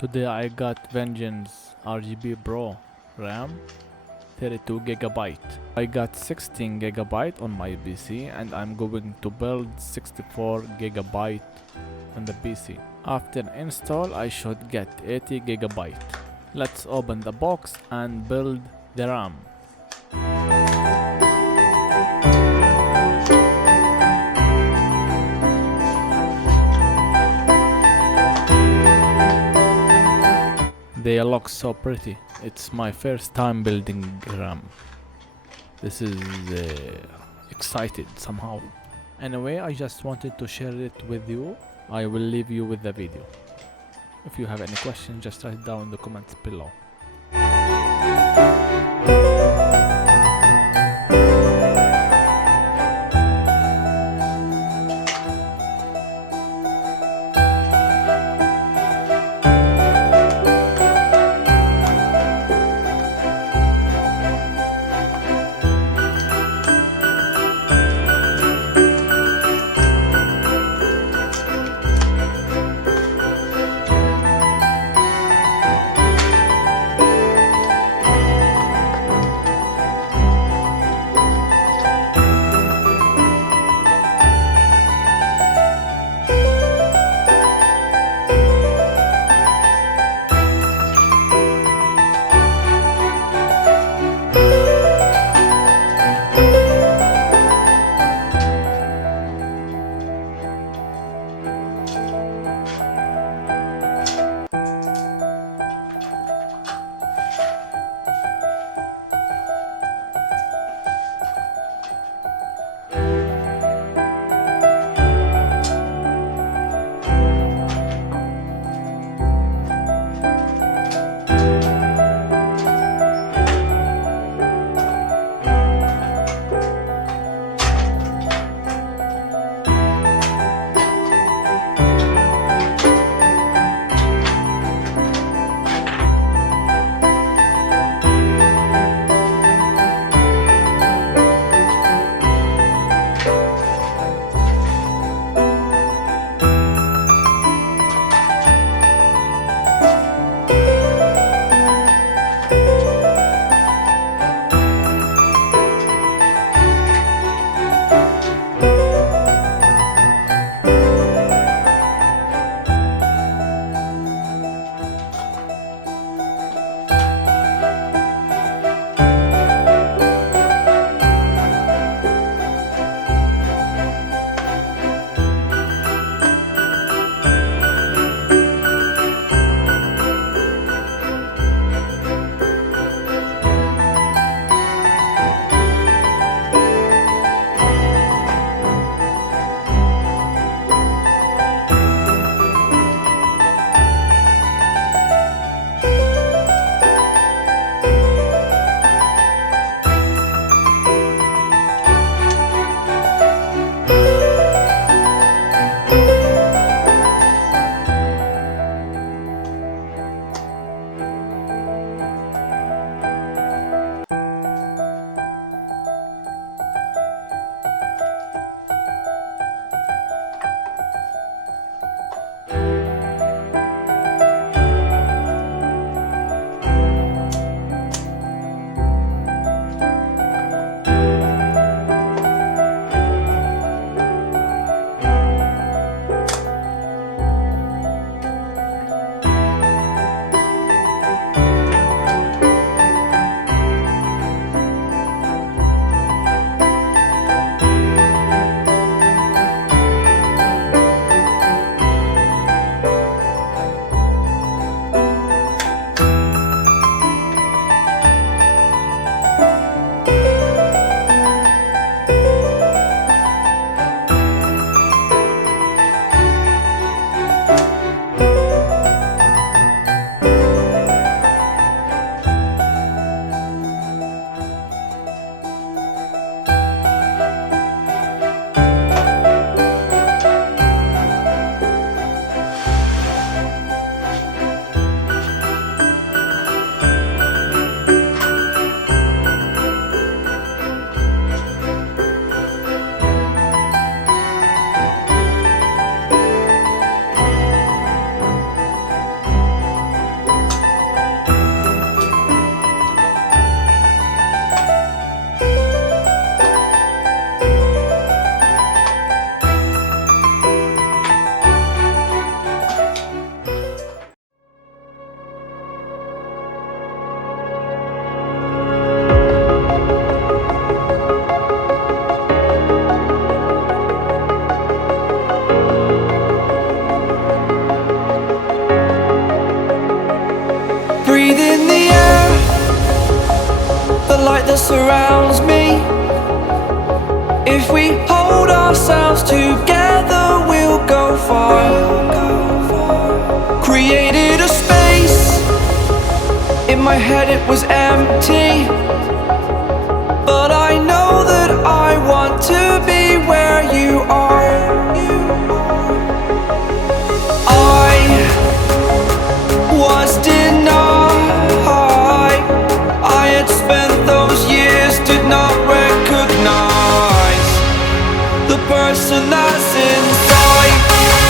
Today I got Vengeance RGB Pro Ram 32 GB. I got 16 GB on my PC and I'm going to build 64 GB on the PC. After install I should get 80 GB. Let's open the box and build the RAM. They look so pretty. It's my first time building RAM. This is excited somehow. Anyway, I just wanted to share it with you. I will leave you with the video. If you have any questions, just write down in the comments below. that surrounds me. If we hold ourselves together, we'll go far. Created a space. In my head it was empty, but I know that I want to be where you are. I was denied. I had spent those years, did not recognize the person that's inside.